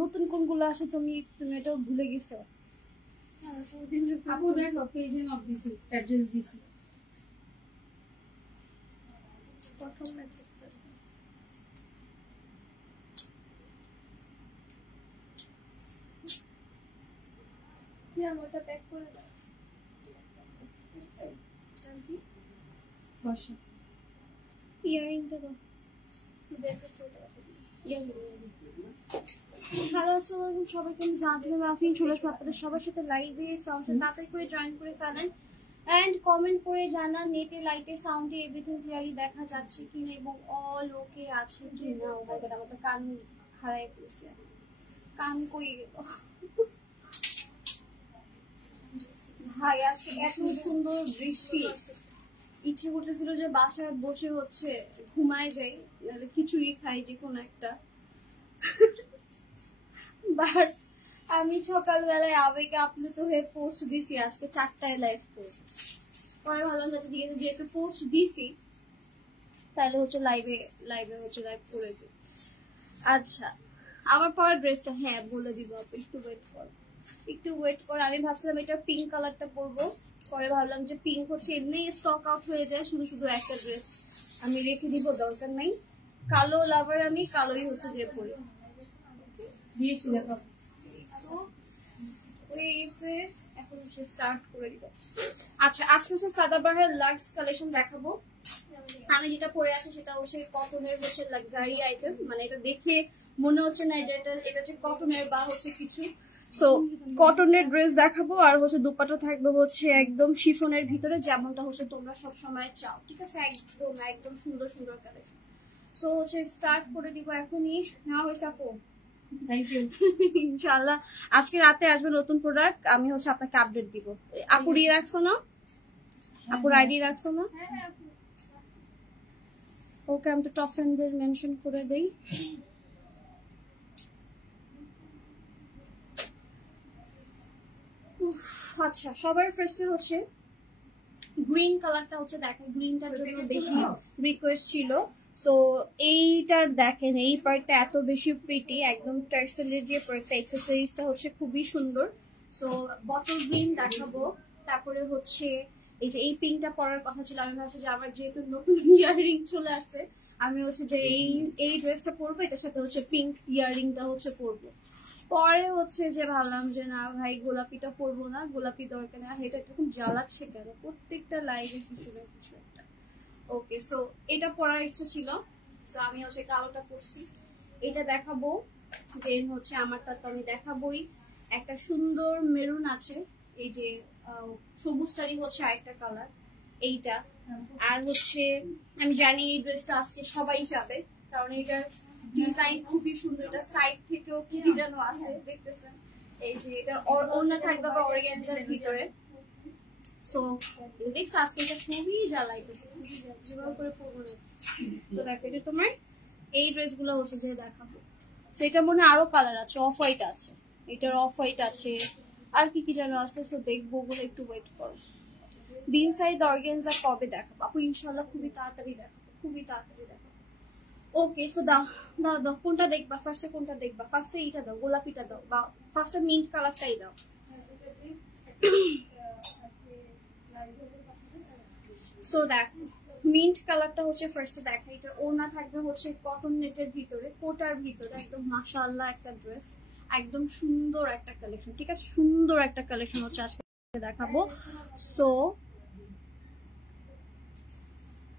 নতুন কোনগুলো আসে তুমি এটাও ভুলে গেছো? আপু দেখো পেজে নক দিছি, অ্যাড্রেস দিছি। প্রথম মেসেজ ওটা প্যাক করে দাও। বসো। ইয়ারিংটা দাও। হ্যালো আসসালামু আলাইকুম সবাইকে, আমি জাহানাতুল আফরিন চলে আসবো আপনাদের সবার সাথে লাইভে। সাউন্ডটা তাড়াতাড়ি করে জয়েন করে ফেলেন এন্ড কমেন্ট করে জানান নেটে লাইটে সাউন্ডে এভরিথিং ক্লিয়ারলি দেখা যাচ্ছে কিনা এবং অল ওকে আছে কিনা। ও মাই গড, আমার তো কান হারাই ফেলছি, কান কই গেল ভাই। আজকে এত সুন্দর বৃষ্টি, ইচ্ছে করতেছিল যে বাসায় বসে হচ্ছে ঘুমায় যাই, খিচুড়ি খাই যে কোনো একটা। বাট আমি সকালবেলায় আবেগে আপ্লুত হয়ে পোস্ট দিছি আজকে 4টায় লাইভ করব। পরে ভাবলাম যেহেতু পোস্ট দিছি তাহলে হচ্ছে লাইভে হচ্ছে লাইভ করে দিই। আচ্ছা, আমার পরের ড্রেসটা হ্যাঁ বলে দিব, আপনি একটু ওয়েট কর। আমি ভাবছিলাম এটা পিঙ্ক কালারটা পরবো, পরে ভাবলাম যে পিঙ্ক হচ্ছে এমনি স্টক আউট হয়ে যায়, শুধু একটা ড্রেস আমি রেখে দিব, দরকার নাই। কালো লাভার, আমি কালোই হচ্ছে যে পরি দিয়েছি দেখো। এখন স্টার্ট করে দিব। আচ্ছা, আজকে হচ্ছে সাদাবাহার লাক্স কালেকশন দেখাবো। আমি যেটা পরে আছি সেটা হচ্ছে কটনের হচ্ছে লাক্সারি আইটেম, মানে এটা দেখে মনে হচ্ছে না যে এটা যে কটনের বা হচ্ছে কিছু। সো কটনের ড্রেস দেখাবো আর হচ্ছে দুপাটা থাকবে হচ্ছে একদম শিফনের ভিতরে, যেমনটা হচ্ছে তোমরা সব সময় চাও, ঠিক আছে? একদম সুন্দর সুন্দর কালেকশন। সো হচ্ছে স্টার্ট করে দিব এখনই। নেওয়া হয়েছে আপু? Thank you. ইনশাআল্লাহ আজকে রাতে আসবে নতুন প্রোডাক্ট, আমি হচ্ছে আপনাকে আপডেট দিব। আপুর ইয়ে রাখছো না? আপুর আইডি রাখছো না? ওকে, আমি তো টপ ফ্রেন্ডদের মেনশন করে দেই। আচ্ছা, সবার ফার্স্টে হচ্ছে গ্রিন কালারটা হচ্ছে দেখেন, গ্রিনটার জন্য বেশি রিকোয়েস্ট ছিল। সো এইটার দেখেন এই পার্টটা এত বেশি প্রিটি, একদম টার্সেলের যে পার্টটা এক্সেসরিজটা হচ্ছে খুবই সুন্দর। সো বটল গ্রিন দেখাবো, তারপরে হচ্ছে এই যে এই পিঙ্কটা পরার কথা ছিল। আমি ভাবছি যে আমার যেহেতু নতুন ইয়াররিং চলে আসছে, আমি হচ্ছে যে এই ড্রেসটা পরবো, এটার সাথে হচ্ছে পিঙ্ক ইয়াররিংটা হচ্ছে পরবো। পরে হচ্ছে যে ভাবলাম যে না ভাই গোলাপিটা পরবো না, গোলাপি দরকার নেই, এটা এরকম জ্বালাচ্ছে কেন প্রত্যেকটা লাইভে কিছু না কিছু একটা। ওকে, সো এটা পরার ইচ্ছা ছিল, সো আমি হচ্ছে কালোটা পরছি। এটা দেখাবো, দেন হচ্ছে আমারটা তো আমি দেখাবোই। একটা সুন্দর মেরুন আছে, এই যে সবুজটারই হচ্ছে আরেকটা কালার এইটা। আর হচ্ছে আমি জানি এই ড্রেসটা আজকে সবাই যাবে, কারণ এটার ডিজাইন খুবই সুন্দর। এটা সাইড থেকেও কি যেন আছে দেখতেছেন, এই যে এটা ওড়না থাকবে বা অর্গানজার ভিতরে। সো দেখছো আজকে এটা খুবই জ্বালাইতেছে, যেভাবে করে পরবো না। তো দেখো এটা তোমার এই ড্রেসগুলো হচ্ছে যে দেখাবো। তো এটা মনে আরো কালার আছে, অফ হোয়াইট আছে, এটার অফ হোয়াইট আছে, আর কি কি যেন আছে। তো দেখবো ওগুলো, একটু ওয়েট করো। বিন সাইড অর্গানজা কবে দেখাবো আপু? ইনশাল্লাহ খুবই তাড়াতাড়ি দেখাবো, খুবই তাড়াতাড়ি দেখাবো। ওকে, সো দাও দাও দাও, কোনটা দেখবা ফার্স্টে? কোনটা দেখবা ফার্স্টে? এইটা দাও, গোলাপিটা দাও, বা ফার্স্টে মিন্ট কালারটাই দাও। সো দেখো মিন্ট কালারটা হচ্ছে ফার্স্টে দেখা। এটা ওড়না থাকবে হচ্ছে কটন নেটের ভিতরে, কোটার ভিতরে, একদম মাশাআল্লাহ একটা ড্রেস, একদম সুন্দর একটা কালেকশন, ঠিক আছে? সুন্দর একটা কালেকশন হচ্ছে আজকে দেখাবো। সো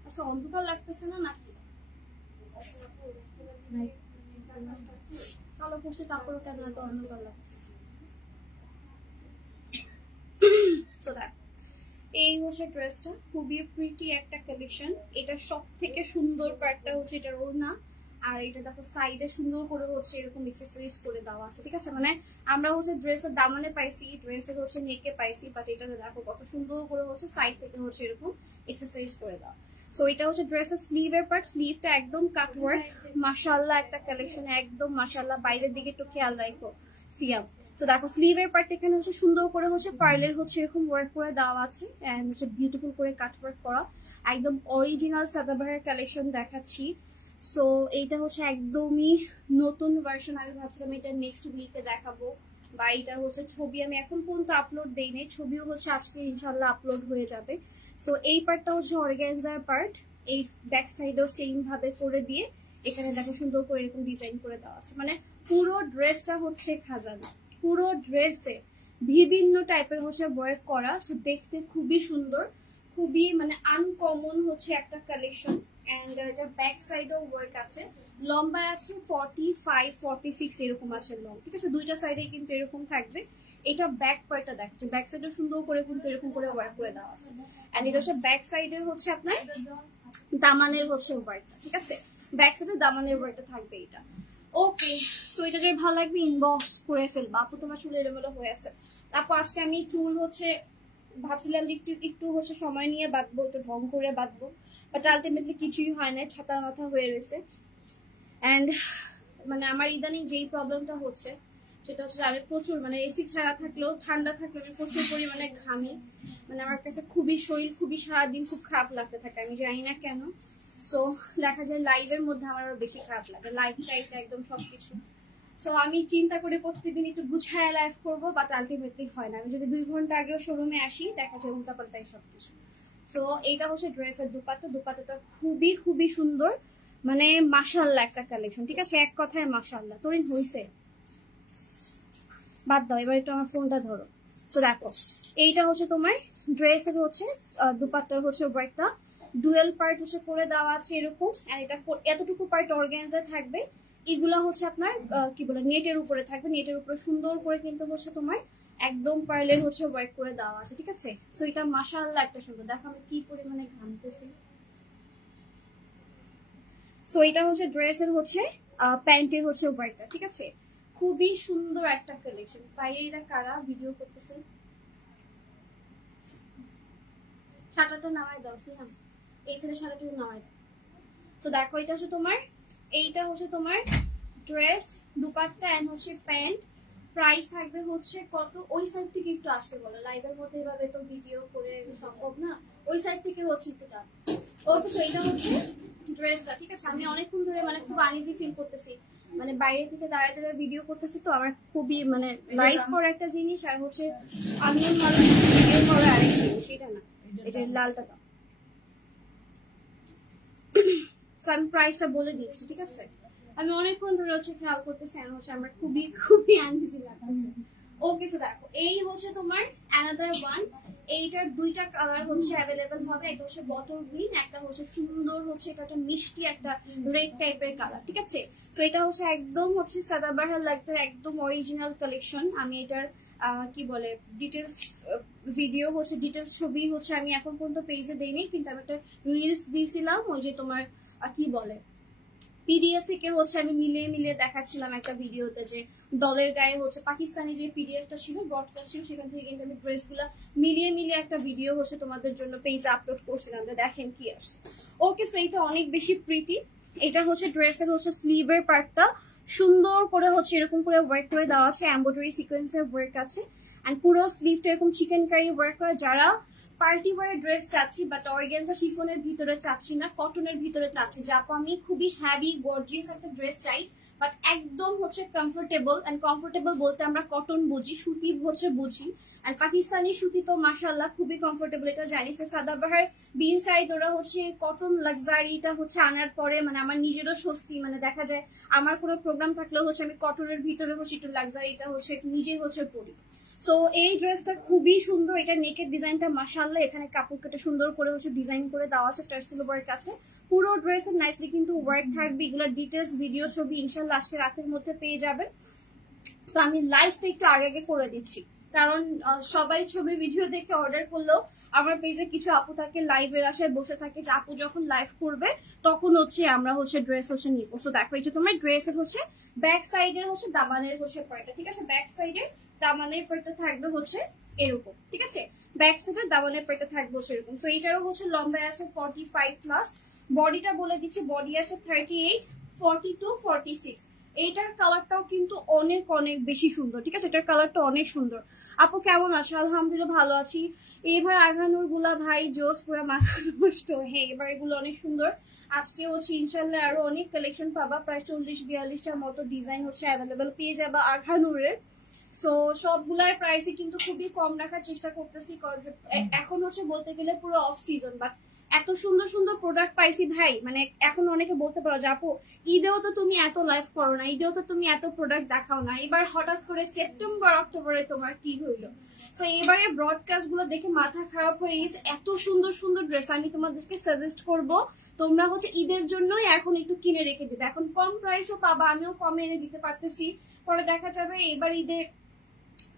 আচ্ছা, অন্ধকার লাগতেছে না নাকি? কালো পড়ছে তারপরে কেন এত অন্ধকার লাগতেছে? সো দেখো এই হচ্ছে ড্রেসটা, খুবই প্রিটি একটা কালেকশন। এটা সব থেকে সুন্দর পার্টটা হচ্ছে এটার ওড়না, আর এটা দেখো সাইডে সুন্দর করে হচ্ছে এরকম এক্সেসরিজ করে দেওয়া আছে, ঠিক আছে? মানে আমরা হচ্ছে ড্রেসের দামানে পাইছি, ড্রেসের হচ্ছে নেকে পাইছি, বাট এটা দেখো কত সুন্দর করে হচ্ছে সাইড থেকে হচ্ছে এরকম এক্সেসরিজ করে দেওয়া। সো এটা হচ্ছে ড্রেসের স্লিভের পার্ট, স্লিভটা একদম কাটওয়ার্ক, মাশাআল্লাহ একটা কালেকশন, একদম মাশাআল্লাহ। বাইরের দিকে একটু খেয়াল রাখো সিয়াম, তো দেখো স্লিভের পার্ট এখানে হচ্ছে সুন্দর করে হচ্ছে পার্লের হচ্ছে এরকম ওয়ার্ক করে দেওয়া আছে এন্ড হচ্ছে বিউটিফুল করে কাট ওয়ার্ক করা, একদম অরিজিনাল সাদাবাহার কালেকশন দেখাচ্ছি। সো এইটা হচ্ছে একদমই নতুন ভার্সন, আমি ভাবছিলাম এটা নেক্সট উইকে দেখাবো, বা এটার হচ্ছে ছবি আমি এখন পর্যন্ত আপলোড দেইনি, ছবিও হচ্ছে আজকে ইনশাল্লাহ আপলোড হয়ে যাবে। সো এই পার্টটা হচ্ছে অর্গানজার পার্ট, এই ব্যাক সাইডেও সেম ভাবে করে দিয়ে এখানে দেখো সুন্দর করে এরকম ডিজাইন করে দেওয়া আছে, মানে পুরো ড্রেসটা হচ্ছে খাজানা, পুরো ড্রেসে বিভিন্ন টাইপের হচ্ছে ওয়ার্ক করা। সো দেখতে খুবই সুন্দর, খুবই মানে আনকমন হচ্ছে একটা কালেকশন। এন্ড এটা ব্যাক সাইডেও ওয়ার্ক আছে, লম্বা আছে 45 46 এরকম আছে লং, ঠিক আছে, দুইটা সাইডে কিন্তু এরকম থাকবে। এটা ব্যাক পার্টটা দেখাচ্ছে, ব্যাক সাইডে সুন্দর করে কিন্তু এরকম করে ওয়ার্ক করে দেওয়া আছে। এন্ড এটা হচ্ছে ব্যাক সাইডের হচ্ছে আপনার দামানের হচ্ছে ওয়ার্কটা, ঠিক আছে, ব্যাক সাইডে দামানের ওয়ার্কটা থাকবে এটা। ওকে, সো এটা যদি ভালো লাগবে ইনবক্স করে ফেলবা, আপু তোমার চুল এলোমেলো হয়ে আছে। তারপর আজকে আমি চুল হচ্ছে ভাবছিলাম একটু একটু হচ্ছে সময় নিয়ে বাঁধবো, একটু ঢং করে বাঁধবো, বাট আলটিমেটলি কিছুই হয় না, ছাতার মাথা হয়ে রয়েছে। অ্যান্ড মানে আমার ইদানিং যেই প্রবলেমটা হচ্ছে সেটা হচ্ছে আমি প্রচুর মানে এসি ছাড়া থাকলেও ঠান্ডা থাকলেও আমি প্রচুর পরিমাণে ঘামি, মানে আমার কাছে খুবই শরীর খুবই সারাদিন খুব খারাপ লাগতে থাকে, আমি জানি না কেন। সো দেখা যায় লাইভের মধ্যে আমার আরো বেশি খারাপ লাগে, লাইভ টাইট একদম সবকিছু। সো আমি চিন্তা করে প্রতিদিন একটু গুছায় লাইভ করবো, বাট আলটিমেটলি হয় না। আমি যদি 2 ঘন্টা আগেও শোরুমে আসি দেখা যায় উল্টাপাল্টাই সবকিছু। সো এইটা হচ্ছে ড্রেসের দুপাট্টা, দুপাট্টাটা খুবই খুবই সুন্দর, মানে মাশাআল্লাহ একটা কালেকশন, ঠিক আছে, এক কথায় মাশাআল্লাহ। তরিন হইছে, বাদ দাও, এবার একটু আমার ফোনটা ধরো। তো দেখো এইটা হচ্ছে তোমার ড্রেসের হচ্ছে দুপাট্টার হচ্ছে ওয়ার্কটা ডুয়েল পার্ট হচ্ছে করে দেওয়া আছে এরকম, আর এটা এতটুকু পার্ট অর্গানজা থাকবে, এগুলা হচ্ছে আপনার কি বলে নেটের উপরে থাকবে, নেটের উপরে সুন্দর করে কিন্তু হচ্ছে তোমার একদম পার্লের হচ্ছে ওয়ার্ক করে দেওয়া আছে, ঠিক আছে। সো এটা মাশাআল্লাহ একটা সুন্দর, দেখো আমি কি পরিমাণে ঘামতেছি। সো এটা হচ্ছে ড্রেসের হচ্ছে প্যান্টের হচ্ছে ওয়ার্কটা, ঠিক আছে, খুবই সুন্দর একটা কালেকশন। বাইরে এরা কারা ভিডিও করতেছে, শাটারটা নামাই দাও সিহাম, এই সাইডে শাটারটা নামাই দাও। তো দেখো এটা হচ্ছে তোমার, এইটা হচ্ছে তোমার ড্রেস দুপাট্টা এন্ড হচ্ছে প্যান্ট। প্রাইস থাকবে হচ্ছে কত, ওই সাইড থেকে একটু আসতে বলো, লাইভের মধ্যে এভাবে তো ভিডিও করে সম্ভব না, ওই সাইড থেকে হচ্ছে একটু টান। ওকে, সো এটা হচ্ছে ড্রেসটা, ঠিক আছে। আমি অনেকক্ষণ ধরে মানে খুব আনইজি ফিল করতেছি, মানে বাইরে থেকে দাঁড়ায় দাঁড়ায় ভিডিও করতেছি, তো আমার খুবই মানে লাইভ করা একটা জিনিস আর হচ্ছে আমিও ভালো ভিডিও করা আরেক জিনিস, সেটা না, এই যে লালটা দাও। সো আমি প্রাইসটা বলে দিচ্ছি, ঠিক আছে। আমি অনেকক্ষণ ধরে হচ্ছে খেয়াল করতেছি, আর হচ্ছে আমার খুবই খুবই আনইজি লাগতেছে। ওকে, সো দেখো এই হচ্ছে তোমার অ্যানাদার ওয়ান, এইটার দুইটা কালার হচ্ছে অ্যাভেলেবেল হবে, একটা হচ্ছে বটল গ্রিন, একটা হচ্ছে সুন্দর হচ্ছে এটা একটা মিষ্টি একটা রেড টাইপের কালার, ঠিক আছে। সো এটা হচ্ছে একদম হচ্ছে সাদাবাহার লাক্সারি একদম অরিজিনাল কালেকশন। আমি এটার কি বলে ডিটেলস ভিডিও হচ্ছে ডিটেলস ছবি হচ্ছে আমি এখন পর্যন্ত পেজে দেইনি, কিন্তু আমি একটা রিলস দিয়েছিলাম ওই যে তোমার কি বলে পিডিএফ থেকে হচ্ছে আমি মিলিয়ে মিলিয়ে দেখাচ্ছিলাম একটা ভিডিওতে, যে দলের গায়ে হচ্ছে পাকিস্তানি যে পিডিএফটা ছিল ব্রডকাস্ট ছিল, সেখান থেকে কিন্তু আমি ড্রেসগুলা মিলিয়ে মিলিয়ে একটা ভিডিও হচ্ছে তোমাদের জন্য পেজে আপলোড করছিলাম, দেখেন কি আসছে। ওকে, সো এটা অনেক বেশি প্রিটি। এটা হচ্ছে ড্রেসের হচ্ছে স্লিভের পার্টটা সুন্দর করে হচ্ছে এরকম করে ওয়ার্ক করে দেওয়া আছে, এমব্রয়ডারি সিকোয়েন্সের ওয়ার্ক আছে, এন্ড পুরো স্লিভটা এরকম চিকেন কারি ওয়ার্ক করা। যারা পার্টি ওয়ার ড্রেস চাচ্ছি বাট অর্গানজা শিফনের ভিতরে চাচ্ছি না, কটনের ভিতরে চাচ্ছি, যে আপু আমি খুবই হ্যাভি গর্জিয়াস একটা ড্রেস চাই বাট একদম হচ্ছে কমফোর্টেবল, এন্ড কমফোর্টেবল বলতে আমরা কটন বুঝি, সুতি হচ্ছে বুঝি, এন্ড পাকিস্তানি সুতি তো মাশাআল্লাহ খুবই কমফোর্টেবল, এটা জানি। সাদাবাহার বিন সাইড ওরা হচ্ছে কটন লাক্সারিটা হচ্ছে আনার পরে মানে আমার নিজেরও স্বস্তি, মানে দেখা যায় আমার কোনো প্রোগ্রাম থাকলেও হচ্ছে আমি কটনের ভিতরে হচ্ছে একটু লাক্সারিটা হচ্ছে নিজেই হচ্ছে পরি। সো এই ড্রেসটা খুবই সুন্দর, এটা নেকের ডিজাইনটা মাশাআল্লাহ, এখানে কাপড় কেটে সুন্দর করে হচ্ছে ডিজাইন করে দেওয়া আছে টার্সেল ওয়ার্ক আছে, পুরো ড্রেসের নাইসলি কিন্তু ওয়ার্ক থাকবে। এগুলোর ডিটেলস ভিডিও ছবি ইনশাআল্লাহ আজকে রাতের মধ্যে পেয়ে যাবেন। তো আমি লাইভটা একটু আগে আগে করে দিচ্ছি, কারণ সবাই ছবি ভিডিও দেখে অর্ডার করলেও আমার পেজে কিছু আপু থাকে লাইভের আশায় বসে থাকে, যে আপু যখন লাইভ করবে তখন হচ্ছে আমরা হচ্ছে ড্রেস হচ্ছে নিব। তো দেখো এই যে তোমার ড্রেসের হচ্ছে ব্যাক সাইডের হচ্ছে দামানের হচ্ছে পার্টটা, ঠিক আছে, ব্যাক সাইডের দামানের পার্টটা থাকবে হচ্ছে এরকম, ঠিক আছে, ব্যাক সাইডের দামানের পার্টটা থাকবে হচ্ছে এরকম। তো এইটারও হচ্ছে লম্বায় আছে 45+, বডিটা বলে দিচ্ছি, বডি আছে 38, 42, 46, এইটার কালারটাও কিন্তু অনেক অনেক বেশি সুন্দর, ঠিক আছে? এটার কালারটা অনেক সুন্দর। আপু কেমন আছো? আলহামদুলিল্লাহ ভালো আছি। এবার আঘানুর গুলা ভাই জোস, পুরো মাথা নষ্ট। হ্যাঁ, এবার এগুলো অনেক সুন্দর। আজকে হচ্ছে ইনশাল্লাহ আরো অনেক কালেকশন পাবা, প্রায় 40-42টার মতো ডিজাইন হচ্ছে অ্যাভেলেবেল পেয়ে যাবা আঘানুরের। সো সবগুলার প্রাইসে কিন্তু খুবই কম রাখার চেষ্টা করতেছি, কজ এখন হচ্ছে বলতে গেলে পুরো অফ সিজন, বাট এত সুন্দর সুন্দর প্রোডাক্ট পাইছি ভাই। মানে এখন অনেকে বলতে পারো যে আপু ঈদেও তো তুমি এত লাইভ করো না, ঈদেও তো তুমি এত প্রোডাক্ট দেখাও না, এবার হঠাৎ করে সেপ্টেম্বর অক্টোবরে তোমার কি হইলো? তো এবারে ব্রডকাস্ট গুলো দেখে মাথা খারাপ হয়ে গেছে। এত সুন্দর সুন্দর ড্রেস আমি তোমাদেরকে সাজেস্ট করব, তোমরা হচ্ছে ঈদের জন্যই এখন একটু কিনে রেখে দিবে। এখন কম প্রাইসও পাবা, আমিও কমে এনে দিতে পারতেছি, পরে দেখা যাবে এবার ঈদের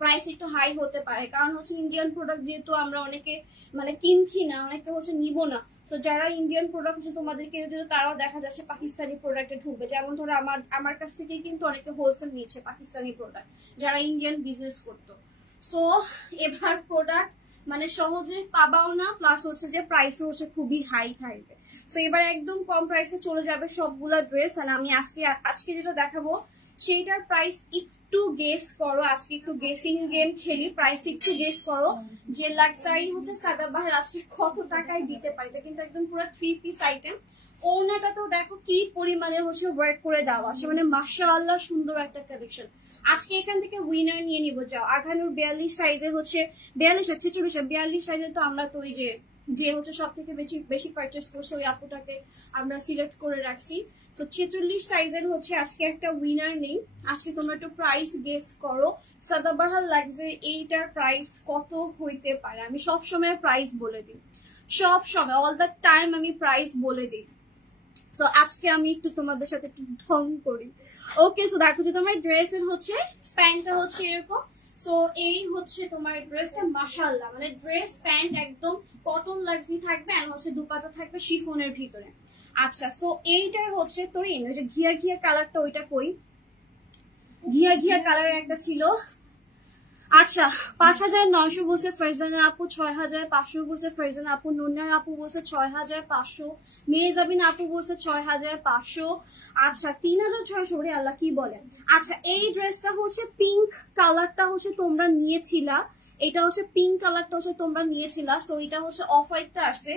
প্রাইস একটু হাই হতে পারে, কারণ হচ্ছে ইন্ডিয়ান প্রোডাক্ট যেহেতু আমরা অনেকে মানে কিনছি না, অনেকে হচ্ছে নিব না। তো যারা ইন্ডিয়ান প্রোডাক্ট হচ্ছে তোমাদের কিনে দিল, তারাও দেখা যাচ্ছে পাকিস্তানি প্রোডাক্টে ঢুকবে। যেমন ধরো আমার কাছ থেকে কিন্তু অনেকে হোলসেল নিচ্ছে পাকিস্তানি প্রোডাক্ট, যারা ইন্ডিয়ান বিজনেস করতো। সো এবার প্রোডাক্ট মানে সহজে পাবাও না, প্লাস হচ্ছে যে প্রাইসও হচ্ছে খুবই হাই থাকবে। তো এবার একদম কম প্রাইসে চলে যাবে সবগুলা ড্রেস। আর আমি আজকে যেটা দেখাবো সেইটার প্রাইস একটু গেস করো, আজকে একটু গেসিং গেম খেলি, প্রাইস একটু গেস করো যে লাক্সারি হচ্ছে সাদাবাহার আজকে কত টাকায় দিতে পারে। এটা কিন্তু একদম পুরো 3 পিস আইটেম। ওনাটা তো দেখো কি পরিমাণে হচ্ছে ওয়ার্ক করে দেওয়া আছে, মানে মাশাআল্লাহ সুন্দর একটা কালেকশন। আজকে এখান থেকে উইনার নিয়ে নিবো। যাও আঘানুর 42 সাইজের হচ্ছে 42 সাইজের, তো আমরা তো ওই যে হচ্ছে সব থেকে বেশি পারচেস করছে ওই আপুটাকে আমরা সিলেক্ট করে রাখছি। তো 46 সাইজের হচ্ছে আজকে একটা উইনার নেই। আজকে তোমরা একটু প্রাইস গেস করো সাদাবাহার লাক্সারি এইটার প্রাইস কত হইতে পারে। আমি সব সময় প্রাইস বলে দিই, সব সময় অল দ্য টাইম আমি প্রাইস বলে দিই। সো আজকে আমি একটু তোমাদের সাথে একটু ঢং করি। ওকে, সো দেখো যে তোমার ড্রেসের হচ্ছে প্যান্টটা হচ্ছে এরকম। সো এই হচ্ছে তোমার ড্রেসটা মাশাআল্লাহ, মানে ড্রেস প্যান্ট একদম কটন লাক্সি থাকবে, আর হচ্ছে দুপাটা থাকবে শিফনের ভিতরে। আচ্ছা, সো এইটার হচ্ছে তৈরি ওই যে ঘিয়া ঘিয়া কালারটা, ওইটা কই? ঘিয়া ঘিয়া কালার একটা ছিল। আচ্ছা, 5900 বলছে ফারজানা আপু, 6500 বলছে ফারজানা আপু, নুনার আপু বলছে 6500, মেয়েজাবিন আপু বলছে 6500। আচ্ছা 3600, রে আল্লাহ কি বলেন। আচ্ছা এই ড্রেসটা হচ্ছে পিঙ্ক কালারটা হচ্ছে তোমরা নিয়েছিলা, এটা হচ্ছে পিঙ্ক কালারটা হচ্ছে তোমরা নিয়েছিলা। সো এটা হচ্ছে অফ হোয়াইটটা আসছে,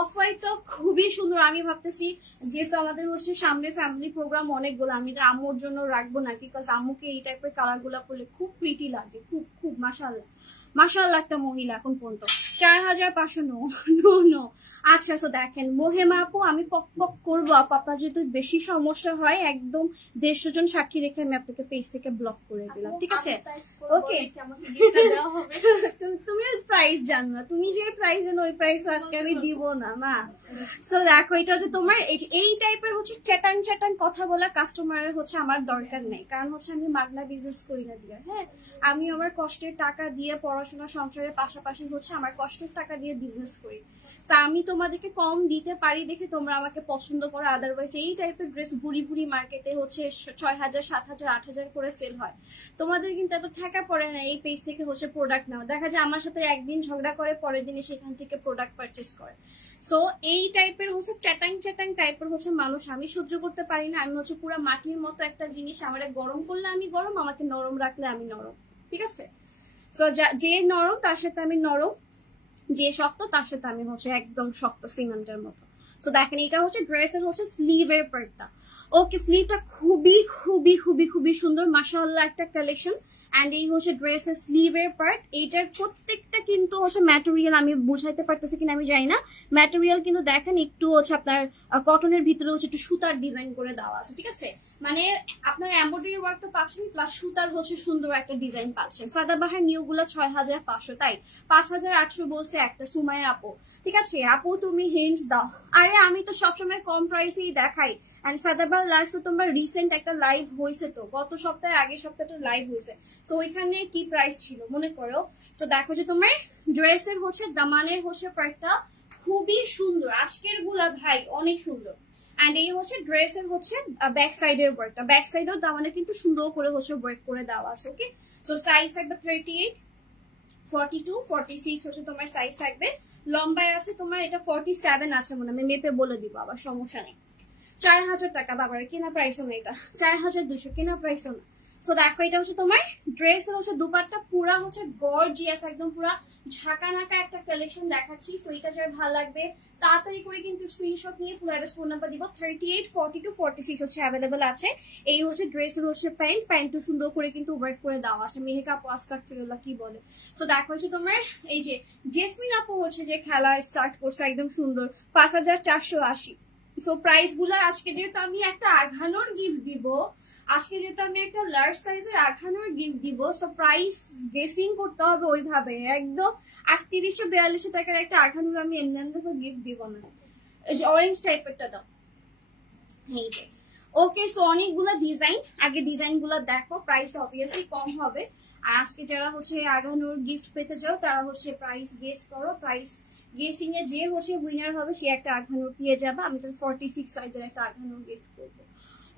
অফ হোয়াইটটা খুবই সুন্দর। আমি ভাবতেছি যেহেতু আমাদের হচ্ছে সামনে ফ্যামিলি প্রোগ্রাম অনেকগুলো, আমি এটা আম্মুর জন্য রাখবো নাকি, বিকজ আম্মুকে এই টাইপের কালার গুলা পরলে খুব প্রিটি লাগে, খুব খুব মাশাআল্লাহ মাশাআল্লাহ একটা মহিলা এখন পর্যন্ত। 4500 নো। আচ্ছা, তো দেখেন মোহেমা আপু, আমি পক পক করবো আপু, আপনার যেহেতু বেশি সমস্যা হয় একদম 150 জন সাক্ষী রেখে আমি আপনাকে পেজ থেকে ব্লক করে দিলাম, ঠিক আছে? ওকে, তুমি প্রাইস জানো না, তুমি যে প্রাইস জানো ওই প্রাইস আজকে আমি দিব না মা। সো দেখো এটা হচ্ছে তোমার এই টাইপের হচ্ছে চ্যাটাং চ্যাটাং কথা বলা কাস্টমারের হচ্ছে আমার দরকার নেই, কারণ হচ্ছে আমি মাগনা বিজনেস করি না দিয়া। হ্যাঁ, আমি আমার কষ্টের টাকা দিয়ে পড়াশোনা সংসারের পাশাপাশি হচ্ছে আমার কষ্টের টাকা দিয়ে বিজনেস করি। তো আমি তোমাদেরকে কম দিতে পারি দেখে তোমরা আমাকে পছন্দ করো, আদারওয়াইজ এই টাইপের ড্রেস ভুরি ভুরি মার্কেটে হচ্ছে 6000 7000 8000 করে সেল হয়। তোমাদের কিন্তু এত ঠেকা পড়ে না এই পেজ থেকে হচ্ছে প্রোডাক্ট নাও, দেখা যায় আমার সাথে একদিন ঝগড়া করে পরের দিনে সেখান থেকে প্রোডাক্ট পারচেস করে। সো এই টাইপের হচ্ছে চ্যাটাং চ্যাটাং টাইপের হচ্ছে মানুষ আমি সহ্য করতে পারি না। আমি হচ্ছে পুরো মাটির মতো একটা জিনিস, আমার গরম করলে আমি গরম, আমাকে নরম রাখলে আমি নরম, ঠিক আছে? সো যে নরম তার সাথে আমি নরম, যে শক্ত তার সাথে আমি হচ্ছে একদম শক্ত সিমেন্টের মতো। তো দেখেন এটা হচ্ছে ড্রেসের হচ্ছে স্লিভের পার্টটা। ওকে, স্লিভটা খুবই খুবই খুবই খুবই সুন্দর মাশাআল্লাহ একটা কালেকশন। এন্ড এই হচ্ছে ড্রেসের স্লিভের পার্ট। এইটার প্রত্যেকটা কিন্তু হচ্ছে ম্যাটেরিয়াল, আমি বুঝাইতে পারতেছি কিনা আমি জানি না, ম্যাটেরিয়াল কিন্তু দেখেন একটু হচ্ছে আপনার কটনের ভিতরে হচ্ছে একটু সুতার ডিজাইন করে দেওয়া আছে, ঠিক আছে? মানে আপনার এমব্রয়ডারি ওয়ার্ক তো পাচ্ছেন, প্লাস সুতার হচ্ছে সুন্দর একটা ডিজাইন পাচ্ছেন। সাদাবাহার নিউ গুলা 6500, তাই 5800 বলছে একটা সুমাইয়া আপু, ঠিক আছে? আপু তুমি হিন্টস দাও। আরে আমি তো সবসময় কম প্রাইসেই দেখাই। এন্ড সাদাবাহার লাস্ট তো তোমরা রিসেন্ট একটা লাইভ হয়েছে, তো গত সপ্তাহে আগের সপ্তাহে লাইভ হয়েছে, তো ওইখানে কি প্রাইস ছিল মনে করো। তো দেখো যে তোমার ড্রেসের হচ্ছে দামানের হচ্ছে পার্টটা খুবই সুন্দর, আজকের গুলা ভাই অনেক সুন্দর। এন্ড এই হচ্ছে ড্রেসের হচ্ছে ব্যাক সাইডের ওয়ার্কটা, ব্যাক সাইডেও দামানে কিন্তু সুন্দর করে হচ্ছে ওয়ার্ক করে দেওয়া আছে। ওকে, সো সাইজ থাকবে 38, 42, 46 হচ্ছে তোমার সাইজ থাকবে। লম্বায় আছে তোমার এটা 47 আছে মনে, আমি মেপে বলে দিব আবার, সমস্যা নেই। 4000 টাকা, বাবার কেনা প্রাইসও না, এটা 4200 কেনা প্রাইসও না। সো দেখো এটা হচ্ছে তোমার ড্রেসের হচ্ছে দুপাট্টা, পুরা হচ্ছে গর্জিয়াস, একদম পুরা ঝাঁকা নাকা একটা কালেকশন দেখাচ্ছি। সো এটা যার ভালো লাগবে তাড়াতাড়ি করে কিন্তু স্ক্রিনশট নিয়ে ফুল অ্যাড্রেস ফোন নাম্বার দিব। 38, 42, 46 হচ্ছে অ্যাভেলেবেল আছে। এই হচ্ছে ড্রেসের হচ্ছে প্যান্টও সুন্দর করে কিন্তু ওয়ার্ক করে দেওয়া আছে। মেহেকা আপু আস্তাগফিরুল্লাহ কি বলে। তো দেখো হচ্ছে তোমার এই যে জেসমিন আপু হচ্ছে যে খেলা স্টার্ট করছে একদম সুন্দর 5480। সো প্রাইস গুলো আজকে যেহেতু আমি একটা আঘানোর গিফট দিব, আজকে যেহেতু আমি একটা লার্জ সাইজের আঘানোর গিফট দিব, সো প্রাইস গেসিং করতে হবে ওইভাবে। একদম 3842 টাকার একটা আঘানোর আমি এমনি গিফট দিব না। অরেঞ্জ টাইপেরটা দাও। এই যে ওকে, সো অনেকগুলো ডিজাইন, আগে ডিজাইন গুলো দেখো, প্রাইস অবভিয়াসলি কম হবে। আর আজকে যারা হচ্ছে আঘানোর গিফট পেতে চাও তারা হচ্ছে প্রাইস গেস করো, প্রাইস গেসিং এ যে হচ্ছে উইনার হবে সে একটা আঘানোর পেয়ে যাবে। আমি তো 46 সাইজের একটা আঘানোর গিফট করবো।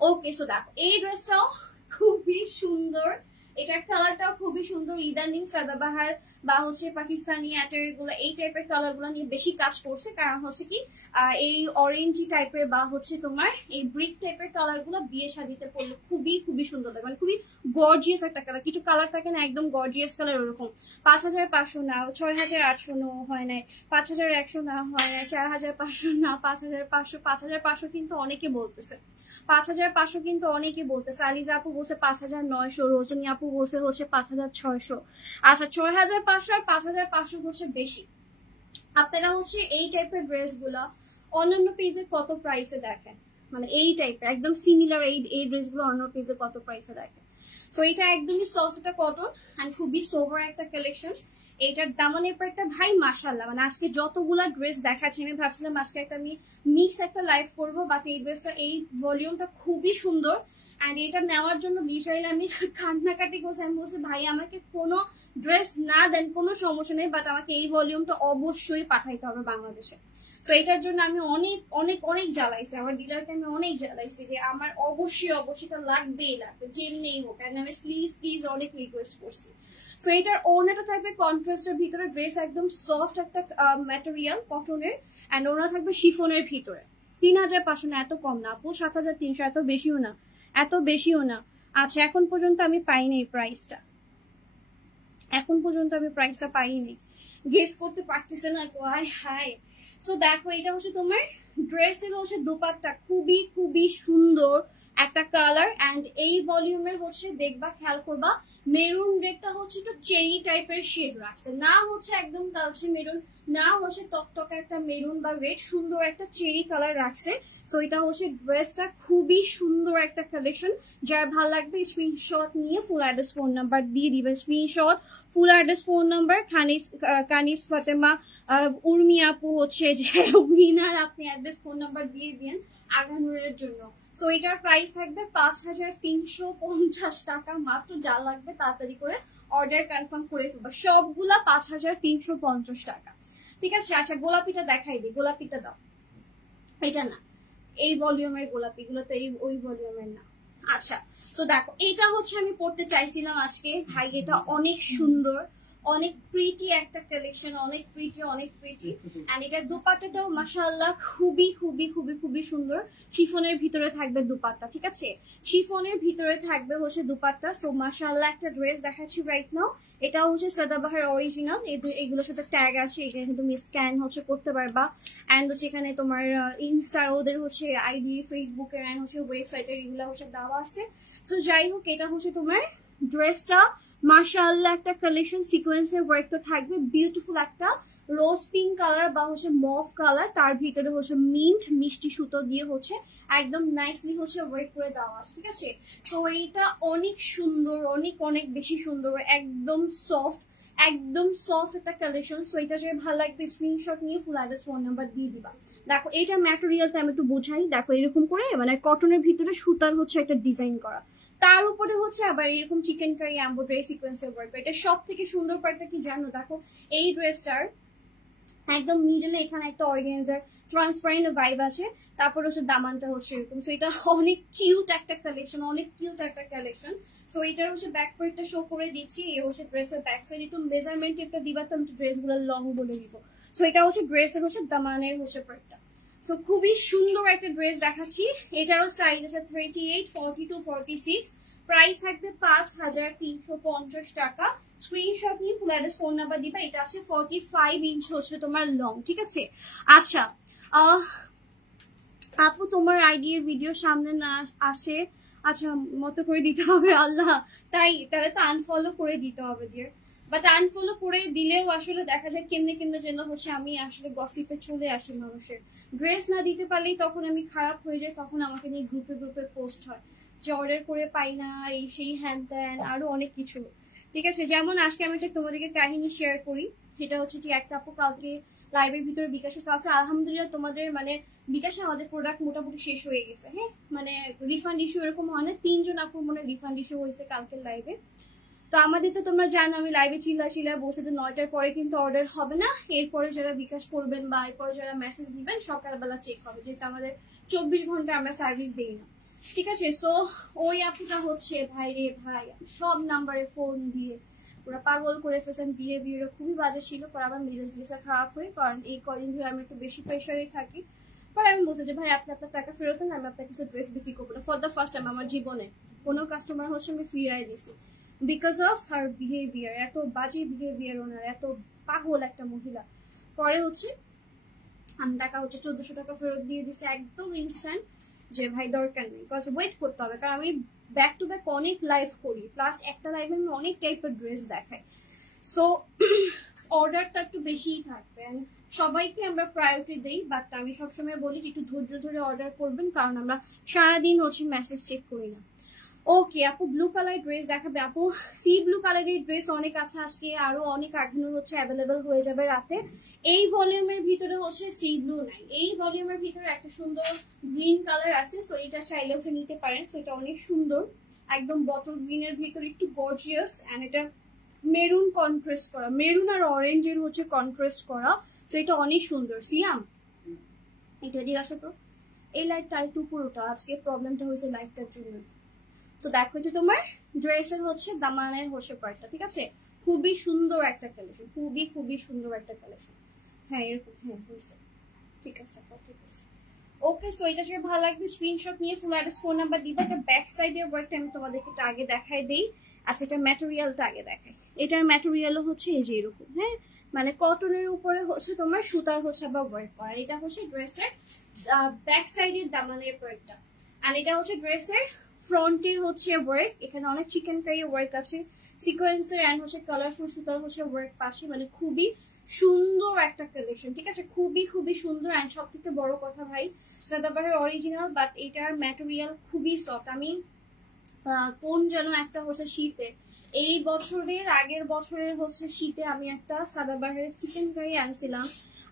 ওকে, সো দেখো এই ড্রেসটাও খুবই সুন্দর, এটার কালারটাও খুবই সুন্দর। ইদানিং সাদাবাহার বা হচ্ছে পাকিস্তানি অ্যাটার গুলো এই টাইপের কালার গুলো নিয়ে বেশি কাজ করছে, কারণ হচ্ছে কি এই অরেঞ্জি টাইপের বা হচ্ছে তোমার এই ব্রিক টাইপের কালার গুলো বিয়ে শাদিতে পড়লে খুবই খুবই সুন্দর লাগে, মানে খুবই গর্জিয়াস একটা কালার। কিছু কালার থাকে না একদম গর্জিয়াস কালার, ওরকম 5500 না, 6800 না হয় নাই, 5100 না হয় নাই, 4500 না, 5500, 5500 কিন্তু অনেকে বলতেছে, 5500 কিন্তু অনেকে বলতেছে। আলিজা আপু বলছে 5900, রোজনী আপু বলছে হচ্ছে 5600। আচ্ছা 6500 আর 5500 হচ্ছে বেশি। আপনারা হচ্ছে এই টাইপের ড্রেস গুলা অন্যান্য পেজে কত প্রাইসে দেখেন, মানে এই টাইপের একদম সিমিলার এই ড্রেস গুলো অন্য পেজে কত প্রাইসে দেখেন। তো এটা একদমই সফট একটা কটন এন্ড খুবই সোভার একটা কালেকশন। এইটার দামানের পরটা ভাই মাশাআল্লাহ, মানে আজকে যতগুলা ড্রেস দেখাচ্ছি আমি ভাবছিলাম আজকে একটা আমি মিক্স একটা লাইভ করবো, বাট এই ড্রেসটা এই ভলিউমটা খুবই সুন্দর। এন্ড এটা নেওয়ার জন্য লিটারালি আমি কান্নাকাটি করছি। আমি বলছি ভাই আমাকে কোনো ড্রেস না দেন কোনো সমস্যা নেই, বাট আমাকে এই ভলিউমটা অবশ্যই পাঠাইতে হবে বাংলাদেশে। তো এটার জন্য আমি অনেক অনেক অনেক জ্বালাইছি, আমার ডিলারকে আমি অনেক জ্বালাইছি যে আমার অবশ্যই অবশ্যই লাগবেই লাগবে, যেমনি হোক। আমি প্লিজ প্লিজ অনেক রিকোয়েস্ট করছি। তো এটার ওড়নাটা থাকবে কন্ট্রাস্টের ভিতরে, ড্রেস একদম সফট একটা ম্যাটেরিয়াল কটনের, এন্ড ওড়না থাকবে শিফনের ভিতরে। 3500 না, এত কম না আপু, 7300, এত বেশিও না, এত বেশিও না। আচ্ছা এখন পর্যন্ত আমি পাইনি এই প্রাইসটা, এখন পর্যন্ত আমি প্রাইসটা পাইনি, গেস করতে পারতেছে না। High high. সো দেখো এটা হচ্ছে তোমার ড্রেসের হচ্ছে দুপাট্টা, খুবই খুবই সুন্দর একটা কালার। এন্ড এই ভলিউমের হচ্ছে দেখবা, খেয়াল করবা মেরুন রেডটা হচ্ছে একটু চেরি টাইপের শেড রাখছে, না হচ্ছে একদম কালচে মেরুন, না হচ্ছে টকটকা একটা মেরুন বা রেড, সুন্দর একটা চেরি কালার রাখছে। সো এটা হচ্ছে ড্রেসটা খুবই সুন্দর একটা কালেকশন। যার ভালো লাগবে স্ক্রিনশট নিয়ে ফুল অ্যাড্রেস ফোন নাম্বার দিয়ে দিবে, screenshot full address phone number. Kanis Fatema Urmi আপু হচ্ছে যে উইনার, আপনি অ্যাড্রেস ফোন নাম্বার দিয়ে দিন আগানুরের জন্য। সো এটার প্রাইস থাকবে 5350 টাকা মাত্র। যা লাগবে তাড়াতাড়ি করে অর্ডার কনফার্ম করে ফেলবা, সবগুলা 5350 টাকা, ঠিক আছে। আচ্ছা গোলাপিটা দেখাই দিই, গোলাপিটা দাও। এটা না, এই ভলিউমের গোলাপি গুলো তো ওই ভলিউমের না। আচ্ছা তো দেখো এটা হচ্ছে আমি পড়তে চাইছিলাম আজকে ভাই, এটা অনেক সুন্দর, অনেক প্রিটি একটা কালেকশন, অনেক প্রিটি অনেক প্রিটি। এন্ড এটার দুপাট্টাটাও মাশাআল্লাহ খুবই খুবই খুবই খুবই সুন্দর। শিফনের ভিতরে থাকবে দুপাট্টা, ঠিক আছে, শিফনের ভিতরে থাকবে হচ্ছে দুপাট্টা। সো মাশাআল্লাহ একটা ড্রেস দেখাচ্ছি রাইট নাও। এটাও হচ্ছে সাদাবাহার অরিজিনাল, এগুলোর সাথে ট্যাগ আছে, এখানে তুমি স্ক্যান হচ্ছে করতে পারবা। এন্ড হচ্ছে এখানে তোমার ইনস্টা ওদের হচ্ছে আইডি, ফেসবুকের এন্ড হচ্ছে ওয়েবসাইটের এগুলো হচ্ছে দেওয়া আছে। সো যাই হোক এটা হচ্ছে তোমার ড্রেসটা মাশাআল্লাহ একটা কালেকশন, সিকোয়েন্সের ওয়ার্কটা থাকবে, বিউটিফুল একটা রোজ পিঙ্ক কালার বা হচ্ছে মভ কালার, তার ভিতরে হচ্ছে মিন্ট মিষ্টি সুতো দিয়ে হচ্ছে একদম নাইসলি হচ্ছে ওয়ার্ক করে দেওয়া আছে, ঠিক আছে। তো এইটা অনেক সুন্দর, অনেক অনেক বেশি সুন্দর, একদম সফট, একদম সফট একটা কালেকশন। সো এটা যে ভালো লাগবে স্ক্রিনশট নিয়ে ফুল অ্যাড্রেস ফোন নাম্বার দিয়ে দিবা। দেখো এটা ম্যাটেরিয়ালটা আমি একটু বোঝাই, দেখো এরকম করে মানে কটনের ভিতরে সুতার হচ্ছে একটা ডিজাইন করা, তার উপরে হচ্ছে আবার এরকম চিকেন কারি এমব্রয়ডারি সিকোয়েন্সের ওয়ার্ক। এটা সব থেকে সুন্দর পার্টটা কি জানো, দেখো এই ড্রেসটার একদম মিডলে এখানে একটা অর্গানজার ট্রান্সপারেন্ট ভাইব আছে, তারপর হচ্ছে দামানটা হচ্ছে এরকম। সো এটা অনেক কিউট একটা কালেকশন, অনেক কিউট একটা কালেকশন। সো এটার হচ্ছে ব্যাক পার্টটা শো করে দিচ্ছি, এই হচ্ছে ড্রেসের ব্যাক সাইড, একটু মেজারমেন্ট একটা দিবা তো আমি ড্রেস গুলো লং বলে দিব। সো এটা হচ্ছে ড্রেসের হচ্ছে দামানের হচ্ছে পার্টটা। সো খুবই সুন্দর একটা ড্রেস দেখাচ্ছি। এটারও সাইজ আছে 38, 42, 46। প্রাইস থাকবে 5350 টাকা। স্ক্রিনশট নিয়ে ফুল অ্যাড্রেস ফোন নাম্বার দিবা। এটা আছে 45 ইঞ্চ হচ্ছে তোমার লং, ঠিক আছে। আচ্ছা আপু তোমার আইডি ভিডিও সামনে না আসে, আচ্ছা মতো করে দিতে হবে আল্লাহ, তাই তাহলে তো আনফলো করে দিতে হবে ডিয়ার। বাট আনফলো করে দিলেও আসলে দেখা যায় কেমনে কেমনে যেন হচ্ছে আমি আসলে গসিপে চলে আসি মানুষের। ড্রেস না দিতে পারলেই তখন আমি খারাপ হয়ে যাই, তখন আমাকে নিয়ে গ্রুপে গ্রুপে পোস্ট হয় যে অর্ডার করে পাই না, এই সেই হ্যান ত্যান আরো অনেক কিছু, ঠিক আছে। যেমন আজকে আমি একটা তোমাদেরকে কাহিনী শেয়ার করি। সেটা হচ্ছে যে একটা আপু কালকে লাইভের ভিতরে বিকাশের কাছে আলহামদুলিল্লাহ তোমাদের মানে বিকাশে আমাদের প্রোডাক্ট মোটামুটি শেষ হয়ে গেছে, হ্যাঁ মানে রিফান্ড ইস্যু এরকম হয় না, 3 জন আপুর মনে রিফান্ড ইস্যু হয়েছে কালকের লাইভে। তো আমাদের তো তোমরা জানো আমি লাইভে চিল্লা বসে যে 9টার পরে কিন্তু অর্ডার হবে না, এরপরে যারা বিকাশ করবেন বা এরপরে যারা মেসেজ দিবেন সকালবেলা চেক হবে, যেহেতু আমাদের 24 ঘন্টা আমরা সার্ভিস দিই না, ঠিক আছে। সো ওই আপুটা হচ্ছে ভাই রে ভাই সব নাম্বারে ফোন দিয়ে ওরা পাগল করে ফেলছেন, বিহেভিয়ার খুবই বাজে ছিল। পর আমার মেজাজ গেছে খারাপ হয়ে, কারণ এই কদিন ধরে আমি একটু বেশি প্রেশারে থাকি। পরে আমি বলছি যে ভাই আপনি আপনার টাকা ফেরত দেন, আমি আপনার কাছে ড্রেস বিক্রি করবো না। ফর দ্য ফার্স্ট টাইম আমার জীবনে কোনো কাস্টমার হচ্ছে আমি ফিরাই দিছি বিকজ অফ হার বিহেভিয়ার, এত বাজে বিহেভিয়ার ওনার, এত পাগল একটা মহিলা। পরে হচ্ছে আমি টাকা হচ্ছে 1400 টাকা ফেরত দিয়ে দিছি একদম ইনস্ট্যান্ট, যে ভাই দরকার নেই, বিকজ ওয়েট করতে হবে, কারণ আমি ব্যাক টু ব্যাক অনেক লাইভ করি, প্লাস একটা লাইভে আমি অনেক টাইপের ড্রেস দেখাই। সো অর্ডারটা একটু বেশিই থাকবে, সবাইকে আমরা প্রায়োরিটি দিই, বাট আমি সবসময় বলি যে একটু ধৈর্য ধরে অর্ডার করবেন, কারণ আমরা সারাদিন হচ্ছে মেসেজ চেক করি না। ওকে আপু ব্লু কালার ড্রেস দেখাবে। আপু সি ব্লু কালারের ড্রেস অনেক আছে, আজকে আরো অনেক এখনো হচ্ছে অ্যাভেলেবেল হয়ে যাবে রাতে। এই ভলিউমের ভিতরে হচ্ছে সি ব্লু নাই, এই ভলিউমের ভিতরে একটা সুন্দর গ্রিন কালার আছে, সো এটা চাইলে হচ্ছে নিতে পারেন। সো এটা অনেক সুন্দর, একদম বটল গ্রিনের ভিতরে একটু গর্জিয়াস, এন্ড এটা মেরুন কন্ট্রাস্ট করা, মেরুন আর অরেঞ্জের হচ্ছে কন্ট্রাস্ট করা, তো এটা অনেক সুন্দর। সিয়াম এটা দিয়ে আসো তো, এই লাইটটা আর একটু পুরোটা, আজকে প্রবলেমটা হয়েছে লাইটটার জন্য। তো দেখো যে তোমার ড্রেসের হচ্ছে দামানের হচ্ছে পার্টটা, ঠিক আছে। খুবই সুন্দর একটা কালেকশন, খুবই খুবই সুন্দর একটা কালেকশন। হ্যাঁ এরকম, হ্যাঁ হয়েছে, ঠিক আছে ঠিক আছে। ওকে সো এটা যদি ভালো লাগবে স্ক্রিনশট নিয়ে ফুল অ্যাড্রেস ফোন নাম্বার দিবা। এটা ব্যাক সাইডের ওয়ার্কটা আমি তোমাদেরকে আগে দেখাই দেই। আচ্ছা এটা ম্যাটেরিয়ালটা আগে দেখাই। এটার ম্যাটেরিয়ালও হচ্ছে এই যে এরকম, হ্যাঁ মানে কটনের উপরে হচ্ছে তোমার সুতার হচ্ছে বা ওয়ার্ক করা। এটা হচ্ছে ড্রেসের ব্যাক সাইডের দামানের ওয়ার্কটা, আর এটা হচ্ছে ড্রেসের ফ্রন্টের হচ্ছে ওয়ার্ক। এখানে অনেক চিকেন কারি ওয়ার্ক আছে, সিকোয়েন্সের এন্ড হচ্ছে কালারফুল সুতার হচ্ছে ওয়ার্ক পাশে, মানে খুবই সুন্দর একটা কালেকশন, ঠিক আছে। খুবই খুবই সুন্দর, এন্ড সব থেকে বড় কথা ভাই সাদাবাহের অরিজিনাল, বাট এটার ম্যাটেরিয়াল খুবই সফট। আমি কোন যেন একটা হচ্ছে শীতে, এই বছরের আগের বছরের হচ্ছে শীতে আমি একটা সাদাবাহের চিকেন কারি আনছিলাম,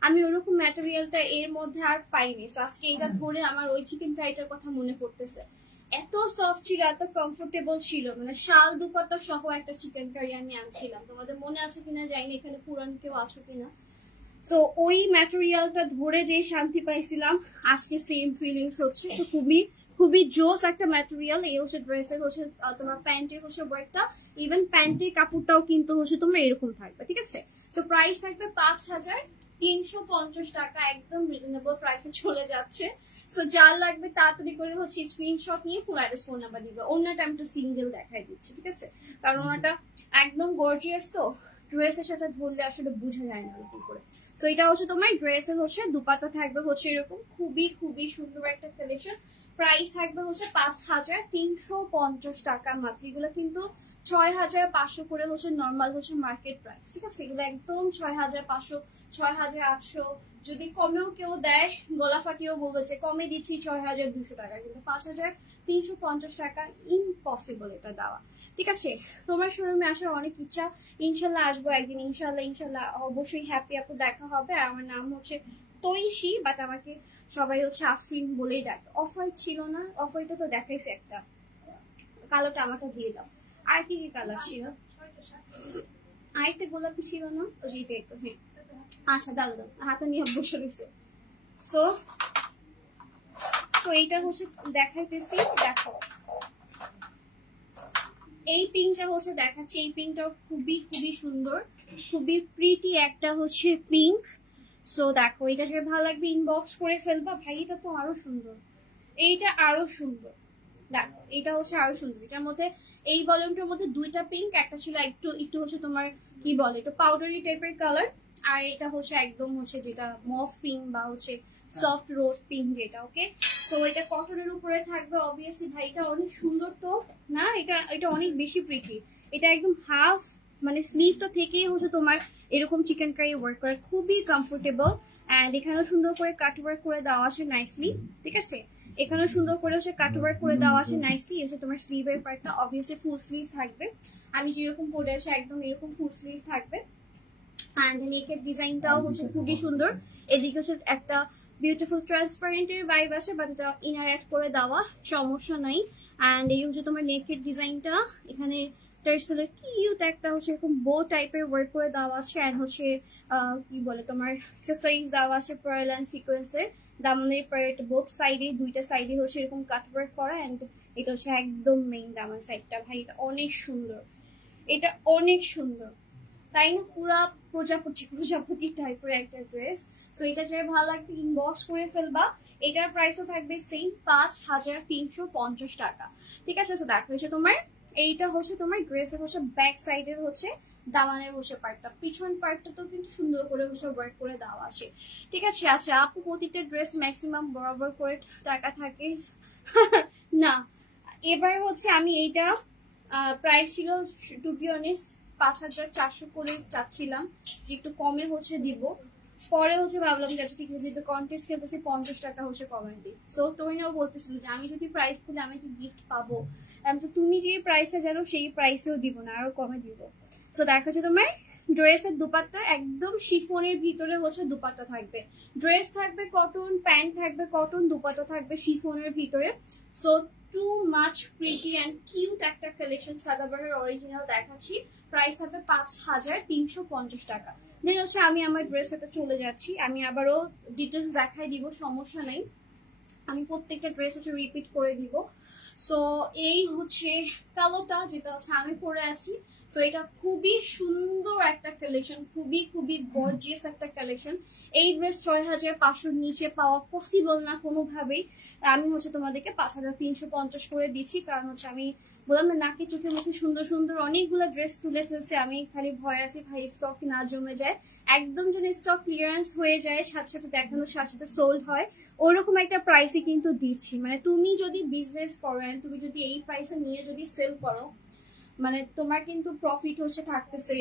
আমি ওরকম ম্যাটেরিয়ালটা এর মধ্যে আর পাইনি। তো আজকে এটা ধরে আমার ওই চিকেন কারিটার কথা মনে পড়তেছে, এত সফট ছিল, এত কমফোর্টেবল ছিল, মানে শাল দুপাট্টা সহ একটা চিকেন কারি আমি আনছিলাম। তোমাদের মনে আছে কিনা জানি, এখানে পুরান কেউ আছো কিনা। তো ওই ম্যাটেরিয়ালটা ধরে যে শান্তি পাইছিলাম, আজকে সেম ফিলিংস হচ্ছে। তো খুবই খুবই জোস একটা ম্যাটেরিয়াল। এই হচ্ছে ড্রেসের হচ্ছে তোমার প্যান্টের হচ্ছে ওয়ার্কটা, ইভেন প্যান্টের কাপড়টাও কিন্তু হচ্ছে তোমার এরকম থাকবে, ঠিক আছে। তো প্রাইস থাকবে 5350 টাকা, একদম রিজনেবল প্রাইসে চলে যাচ্ছে। সো যার লাগবে তাড়াতাড়ি করে হচ্ছে স্ক্রিনশট নিয়ে ফুল অ্যাড্রেস ফোন নাম্বার দিবে। অন্যটা আমি একটু সিঙ্গেল দেখাই দিচ্ছি, ঠিক আছে, কারণ ওনাটা একদম গর্জিয়াস, তো ড্রেসের সাথে ধরলে আসলে বোঝা যায় না কি করে। সো এটা হচ্ছে তোমার ড্রেসের হচ্ছে দুপাট্টা থাকবে হচ্ছে এরকম, খুবই খুবই সুন্দর একটা কালেকশন। প্রাইস থাকবে হচ্ছে 5350 টাকা মাত্র। এগুলো কিন্তু 6500 করে হচ্ছে নর্মাল হচ্ছে মার্কেট প্রাইস, ঠিক আছে। এগুলো একদম 6500, 6800, যদি কমেও কেউ দেয় গলা ফাটিয়েও বলবে যে কমে দিচ্ছি 6200 টাকা, কিন্তু 5350 টাকা ইম্পসিবল এটা দেওয়া, ঠিক আছে। তোমার শোরুমে আসার অনেক ইচ্ছা, ইনশাল্লাহ আসবো একদিন, ইনশাল্লাহ ইনশাল্লাহ অবশ্যই হ্যাপি আপু দেখা হবে। আর আমার নাম হচ্ছে তৈশি, বাট আমাকে সবাই হচ্ছে আফরিন বলেই ডাকে। অফার ছিল না, অফারটা তো দেখাইছে একটা, কালোটা আমাকে দিয়ে দাও। আর কি কি কালার ছিল, আরেকটা গোলাপি ছিল না, ওইটাই তো, হ্যাঁ আচ্ছা দাও দাও, হাতে নিয়ে বসে রয়েছে। সো তো এইটা হচ্ছে দেখাইতেছি, দেখো এই পিঙ্কটা হচ্ছে দেখাচ্ছি। এই পিঙ্কটা খুবই খুবই সুন্দর, খুবই প্রিটি একটা হচ্ছে পিঙ্ক। সো দেখো এটা যে ভালো লাগবে ইনবক্স করে ফেলবা। ভাই এটা তো আরো সুন্দর, এইটা আরো সুন্দর। দেখো এটা হচ্ছে আরো সুন্দর। এটার মধ্যে এই ভলিউমটার মধ্যে দুইটা পিঙ্ক, একটা ছিল একটু একটু হচ্ছে তোমার কি বলে একটু পাউডারি টাইপের কালার, আর এটা হচ্ছে একদম হচ্ছে যেটা মফ পিঙ্ক বা হচ্ছে সফট রোজ পিঙ্ক যেটা। ওকে, সো এটা কটনের উপরে থাকবে অবভিয়াসলি। ভাই এটা অনেক সুন্দর তো না, এটা এটা অনেক বেশি প্রিটি। এটা একদম হাফ মানে স্লিভটা থেকেই হচ্ছে তোমার এরকম চিকেন কারি ওয়ার্ক করে, খুবই কমফোর্টেবল। অ্যান্ড এখানেও সুন্দর করে কাট ওয়ার্ক করে দেওয়া আছে নাইসলি, ঠিক আছে। এখানেও সুন্দর করে হচ্ছে কাট ওয়ার্ক করে দেওয়া আছে নাইসলি। এসে তোমার স্লিভের পার্টটা অবভিয়াসলি ফুল স্লিভ থাকবে, আমি যেরকম পরে আছি একদম এরকম ফুল স্লিভ থাকবে। অ্যান্ড নেকের ডিজাইনটাও হচ্ছে খুবই সুন্দর। এদিকে হচ্ছে একটা বিউটিফুল ট্রান্সপারেন্টের ভাইব আছে, বাট এটা ইনার অ্যাড করে দেওয়া, সমস্যা নাই। অ্যান্ড এই হচ্ছে তোমার নেকের ডিজাইনটা, এখানে টার্সেলের কিউট একটা হচ্ছে এরকম বো টাইপের ওয়ার্ক করে দেওয়া আছে। অ্যান্ড হচ্ছে কি বলে তোমার এক্সেসরিজ দেওয়া আছে পার্ল অ্যান্ড সিকোয়েন্সের। দামানের পার্ট বোথ সাইডে, দুইটা সাইডে হচ্ছে এরকম কাট ওয়ার্ক করা। অ্যান্ড এটা হচ্ছে একদম মেইন দামান সাইডটা। ভাই এটা অনেক সুন্দর, এটা অনেক সুন্দর, তাই না? পুরা প্রজাপতি প্রজাপতি টাইপের একটা ড্রেস। সো এটা যারা ভালো লাগবে ইনবক্স করে ফেলবা। এটার প্রাইসও থাকবে সেম 5350 টাকা, ঠিক আছে। সো দেখো হচ্ছে তোমার এইটা হচ্ছে তোমার ড্রেসের হচ্ছে ব্যাক সাইডের হচ্ছে দামানের হচ্ছে পার্টটা, পিছন পার্টটা তো কিন্তু সুন্দর করে হচ্ছে ওয়ার্ক করে দেওয়া আছে, ঠিক আছে। আচ্ছা আপু প্রতিটা ড্রেস ম্যাক্সিমাম বরাবর করে টাকা থাকে না। এবার হচ্ছে আমি এইটা প্রাইস ছিল টু বি অনেস্ট 5400 করে চাচ্ছিলাম, যে একটু কমে হচ্ছে দিব। পরে হচ্ছে ভাবলাম যে ঠিক আছে যেহেতু কন্টেস্ট খেলতেছি 50 টাকা হচ্ছে কমে দিই। সো তোমরাও বলতেছিল যে আমি যদি প্রাইস খুলে আমি কি গিফট পাবো, তো তুমি যে প্রাইসে জানো সেই প্রাইসেও দিব না, আরো কমে দিব। সো দেখা যাচ্ছে তোমার ড্রেসের দুপাট্টা একদম শিফনের ভিতরে হচ্ছে দুপাট্টা থাকবে, ড্রেস থাকবে কটন, প্যান্ট থাকবে কটন, দুপাট্টা থাকবে শিফনের ভিতরে। So too much pretty and cute একটা কালেকশন সাদাবারের অরিজিনাল দেখাচ্ছি। প্রাইস থাকবে 5350 টাকা। দেন হচ্ছে আমি আমার ড্রেসটাতে চলে যাচ্ছি, আমি আবারও ডিটেলস দেখাই দিব, সমস্যা নেই। আমি প্রত্যেকটা ড্রেস হচ্ছে রিপিট করে দিব। সো এই হচ্ছে কালোটা যেটা হচ্ছে আমি পরে আছি। তো এটা খুবই সুন্দর একটা কালেকশন, খুবই খুবই গর্জিয়াস একটা কালেকশন। এই ড্রেস 6500 নিচে পাওয়া পসিবল না কোনোভাবেই। আমি হচ্ছে তোমাদেরকে 5350 করে দিচ্ছি, কারণ হচ্ছে আমি বললাম না নাকি চোখে মুখে সুন্দর সুন্দর অনেকগুলো ড্রেস তুলে ফেলছে, আমি খালি ভয় আছি ভাই স্টক না জমে যায়। একদম যদি স্টক ক্লিয়ারেন্স হয়ে যায় সাথে সাথে দেখানোর সাথে সাথে সোল্ড হয়, ওইরকম একটা প্রাইসে কিন্তু দিচ্ছি। মানে তুমি যদি বিজনেস করো, তুমি যদি এই প্রাইসে নিয়ে যদি সেল করো, মানে তোমার কিন্তু প্রফিট হচ্ছে থাকতেছে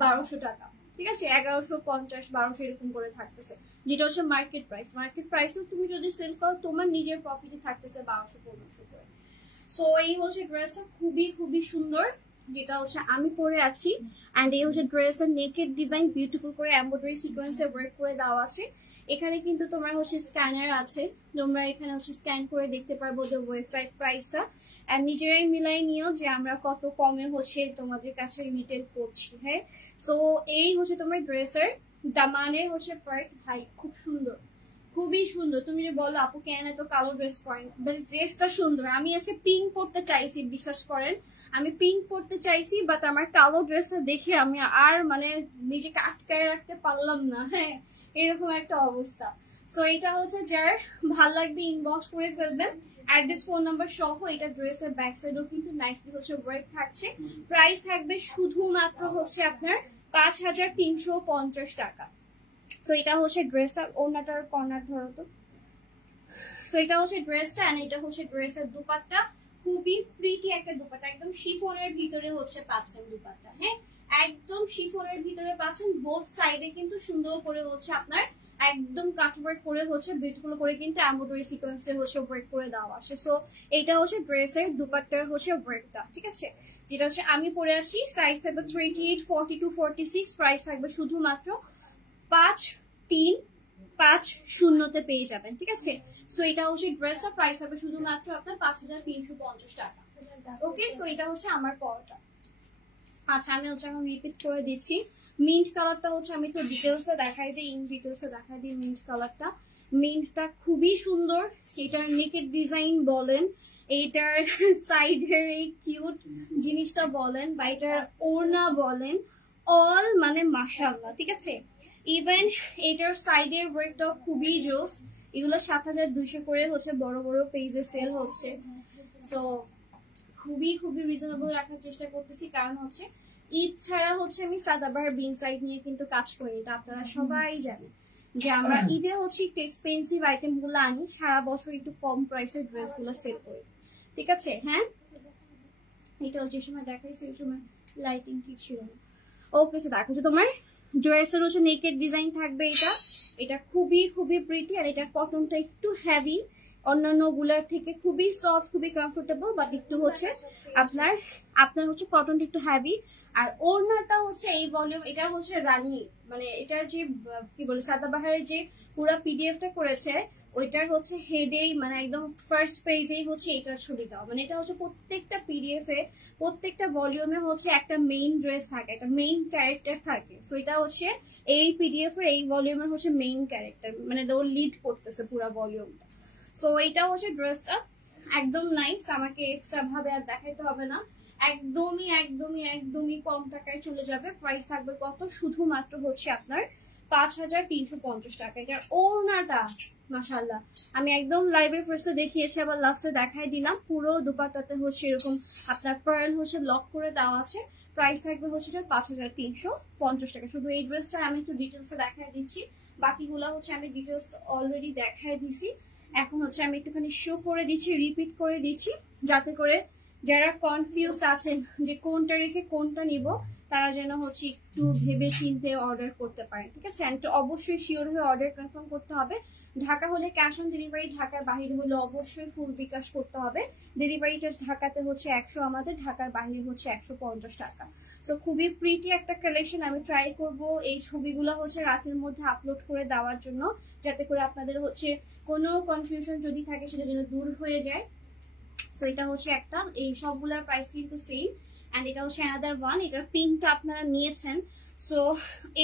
1200 টাকা, ঠিক আছে। 1150 1200 এরকম করে থাকতেছে, যেটা হচ্ছে মার্কেট প্রাইস। মার্কেট প্রাইসও তুমি যদি সেল করো তোমার নিজের প্রফিটে থাকতেছে 1200-1500 করে। সো এই হচ্ছে ড্রেসটা খুবই খুবই সুন্দর, যেটা হচ্ছে আমি পরে আছি। অ্যান্ড এই হচ্ছে ড্রেসের নেকের ডিজাইন বিউটিফুল করে এমব্রয়ডারি সিকোয়েন্সে ওয়ার্ক করে দেওয়া আছে। এখানে কিন্তু তোমার হচ্ছে স্ক্যানার আছে, তোমরা এখানে হচ্ছে স্ক্যান করে দেখতে পারবো যে ওয়েবসাইট প্রাইসটা, আর নিজেরাই মিলাই নিও যে আমরা কত কমে হচ্ছে তোমাদের কাছে রিটেল করছি। হ্যাঁ, সো এই হচ্ছে তোমার ড্রেসের দামানের হচ্ছে পার্ট। ভাই খুব সুন্দর, খুবই সুন্দর। তুমি যে বলো আপু কেন এত কালো ড্রেস পরেন, ড্রেসটা সুন্দর। আমি আজকে পিঙ্ক পরতে চাইছি, বিশ্বাস করেন আমি পিঙ্ক পরতে চাইছি, বাট আমার কালো ড্রেসটা দেখে আমি আর মানে নিজেকে আটকায় রাখতে পারলাম না। হ্যাঁ, এরকম একটা অবস্থা। সো এটা হচ্ছে যার ভাল লাগবে ইনবক্স করে ফেলবেন, অ্যাড্রেস ফোন নাম্বার সহ। এটা ড্রেসের ব্যাক সাইডও কিন্তু নাইসলি হচ্ছে ওয়ার্ক থাকছে। প্রাইস থাকবে শুধুমাত্র হচ্ছে আপনার 5350 টাকা। সো এটা হচ্ছে ড্রেসটা, ওনাটার কর্নার ধরো তো। সো এটা হচ্ছে ড্রেসটা, এন্ড এটা হচ্ছে ড্রেসের দুপাট্টা, খুবই প্রিটি একটা দুপাট্টা, একদম শিফনের ভিতরে হচ্ছে পাচ্ছেন দুপাট্টা। হ্যাঁ, একদম শিফনের ভিতরে পাচ্ছেন, বোথ সাইডে কিন্তু সুন্দর করে হচ্ছে আপনার একদম কাট ওয়ার্ক করে হচ্ছে বিউটিফুল করে কিন্তু এমব্রয়ডারি সিকোয়েন্সের হচ্ছে ওয়ার্ক করে দেওয়া আছে। সো এইটা হচ্ছে ড্রেসের দুপাট্টার হচ্ছে ওয়ার্কটা, ঠিক আছে। যেটা হচ্ছে আমি পরে আসি, সাইজ থাকবে 38, 42, 46। প্রাইস থাকবে শুধুমাত্র 5350 পেয়ে যাবেন, ঠিক আছে। সো এটা হচ্ছে ড্রেসটা, প্রাইস হবে শুধুমাত্র আপনার 5350 টাকা। ওকে, সো এটা হচ্ছে আমার পরটা। আচ্ছা আমি হচ্ছে এখন রিপিট করে দিচ্ছি। মিন্ট কালারটা হচ্ছে আমি একটু ডিটেলসে দেখাই দিই, ইন ডিটেলসে দেখাই দিই মিন্ট কালারটা। মিন্টটা খুবই সুন্দর। এটার নেকের ডিজাইন বলেন, এইটার সাইডের এই কিউট জিনিসটা বলেন, বা এটার ওড়না বলেন, অল মানে মাশাআল্লাহ, ঠিক আছে। ইভেন এটার সাইডের ওয়ার্কটাও খুবই জোস। এগুলো 7200 করে হচ্ছে বড় বড় পেজে সেল হচ্ছে। সো খুবই খুবই রিজনেবল রাখার চেষ্টা করতেছি, কারণ হচ্ছে ঈদ ছাড়া হচ্ছে আমি সাদাবাহার বিন সাইড নিয়ে কিন্তু কাজ করি। এটা আপনারা সবাই জানেন যে আমরা ঈদে হচ্ছে একটু এক্সপেন্সিভ আইটেম গুলো আনি, সারা বছর একটু কম প্রাইসের ড্রেস গুলো সেল করি, ঠিক আছে? হ্যাঁ, এটা যে সময় দেখাইছি ওই সময় লাইটিং ঠিক ছিল না। ওকে, তো দেখো তোমার ড্রেসের হচ্ছে নেকেড ডিজাইন থাকবে। এটা খুবই খুবই প্রিটি, আর এটা কটনটা একটু হেভি, অন্যান্য গুলার থেকে খুবই সফট, খুবই কমফোর্টেবল, বাট একটু হচ্ছে আপনার হচ্ছে কটনটা একটু হেভি। আর ওড়নাটা হচ্ছে এই ভলিউম, এটা হচ্ছে রানী, মানে এটার যে কি বলে সাদাবাহারের যে পুরা পিডিএফটা করেছে ওইটার হচ্ছে হেডেই, মানে একদম ফার্স্ট পেজেই হচ্ছে এটার ছবি দেওয়া। মানে এটা হচ্ছে প্রত্যেকটা পিডিএফ এ প্রত্যেকটা ভলিউমে হচ্ছে একটা মেইন ড্রেস থাকে, একটা মেইন ক্যারেক্টার থাকে। সো এটা হচ্ছে এই পিডিএফ এর এই ভলিউমের হচ্ছে মেইন ক্যারেক্টার, মানে ও লিড করতেছে পুরা ভলিউমটা। সো এটা হচ্ছে ড্রেসটা একদম নাইস, আমাকে এক্সট্রা ভাবে আর দেখাইতে হবে না। একদমই একদমই একদমই কম টাকায় চলে যাবে। প্রাইস থাকবে কত? শুধুমাত্র হচ্ছে আপনার 5350 টাকা। এটার ওড়নাটা মাশাআল্লাহ আমি একদম লাইভের ফার্স্টে দেখিয়েছি, আবার লাস্টে দেখাই দিলাম। পুরো দুপাট্টাতে হচ্ছে এরকম আপনার পার্ল হচ্ছে লক করে দেওয়া আছে। প্রাইস থাকবে হচ্ছে 5350 টাকা। শুধু এই ড্রেসটা আমি একটু ডিটেলসে দেখাই দিচ্ছি, বাকিগুলো হচ্ছে আমি ডিটেলস অলরেডি দেখাই দিছি। এখন হচ্ছে আমি একটুখানি শো করে দিচ্ছি, রিপিট করে দিচ্ছি, যাতে করে যারা কনফিউজড আছেন যে কোনটা রেখে কোনটা নিব তারা যেন হচ্ছে একটু ভেবে চিন্তে অর্ডার করতে পারেন, ঠিক আছে? অ্যান্ড অবশ্যই শিওর হয়ে অর্ডার কনফার্ম করতে হবে। ঢাকা হলে ক্যাশ অন ডেলিভারি, ঢাকার বাইরে হলে অবশ্যই ফুল বিকাশ করতে হবে। ডেলিভারি চার্জ ঢাকাতে হচ্ছে 100 আমাদের, ঢাকার বাইরে হচ্ছে 150 টাকা। সো খুবই প্রিটি একটা কালেকশন। আমি ট্রাই করব এই ছবিগুলো হচ্ছে রাতের মধ্যে আপলোড করে দেওয়ার জন্য, যাতে করে আপনাদের হচ্ছে কোনো কনফিউশন যদি থাকে সেটা যেন দূর হয়ে যায়। তো এটা হচ্ছে একটা, এই সবগুলোর প্রাইস কিন্তু সেম। এন্ড এটা হচ্ছে অ্যানাদার ওয়ান, এটার পিঙ্কটা আপনারা নিয়েছেন। সো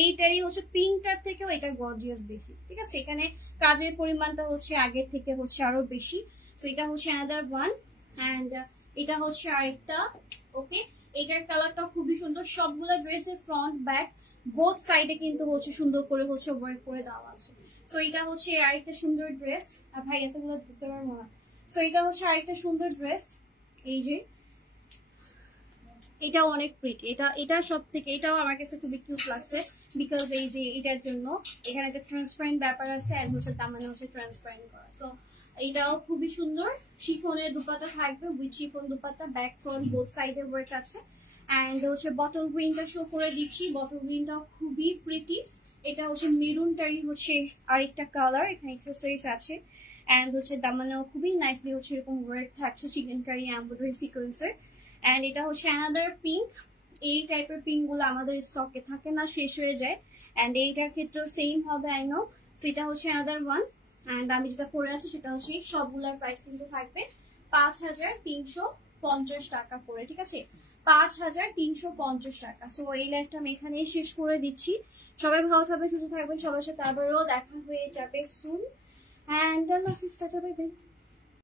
এইটারই হচ্ছে পিঙ্কটার থেকেও এটা গর্জিয়াস বেশি, ঠিক আছে? এখানে কাজের পরিমাণটা হচ্ছে আগের থেকে হচ্ছে আরো বেশি। সো এটা হচ্ছে অ্যানাদার ওয়ান, এন্ড এটা হচ্ছে আরেকটা। ওকে, এটার কালারটা খুবই সুন্দর। সবগুলো ড্রেসের ফ্রন্ট ব্যাক বোথ সাইডে কিন্তু হচ্ছে সুন্দর করে হচ্ছে ওয়ার্ক করে দেওয়া আছে। সো এটা হচ্ছে আরেকটা সুন্দর ড্রেস। আর ভাই এতগুলো ধরতে পারবো না। সো এটা হচ্ছে আরেকটা সুন্দর ড্রেস। এই যে এটাও অনেক প্রিটি, এটা সব থেকে এটাও আমার কাছে খুবই কিউট লাগছে, বিকজ এই যে এটার জন্য এখানে একটা ট্রান্সপারেন্ট ব্যাপার আছে, আর হচ্ছে তার মানে হচ্ছে ট্রান্সপারেন্ট করা। সো এটাও খুবই সুন্দর। শিফনের দুপাট্টা থাকবে, with chiffon dupatta, back front both সাইডে ওয়ার্ক আছে। অ্যান্ড হচ্ছে বটল গ্রিনটা শো করে দিচ্ছি, বটল গ্রিনটাও খুবই প্রিটি। এটা হচ্ছে মেরুনটারই হচ্ছে আরেকটা কালার, এখানে অ্যাক্সেসরিজ আছে। অ্যান্ড হচ্ছে দামানেও খুবই নাইসলি হচ্ছে এরকম ওয়ার্ক থাকছে, চিকেন কারি এমব্রয়ডারি সিকোয়েন্সের। অ্যান্ড এটা হচ্ছে অ্যানাদার পিঙ্ক। এই টাইপের পিঙ্ক গুলো আমাদের স্টকে থাকে না, শেষ হয়ে যায়। অ্যান্ড এইটার ক্ষেত্রেও সেম হবে, আই নো। সো এটা হচ্ছে অ্যানাদার ওয়ান। অ্যান্ড আমি যেটা পরে আছি সেটা হচ্ছে সবগুলোর প্রাইস কিন্তু থাকবে 5350 টাকা করে, ঠিক আছে? 5350 টাকা। সো এই লাইফটা আমি এখানেই শেষ করে দিচ্ছি। সবাই ভালো থাকবেন, সুস্থ থাকবেন, সবার সাথে আবারও দেখা হয়ে যাবে সুন। অ্যান্ড আল্লাহ হাফেজ, টাটা, বাই বাই।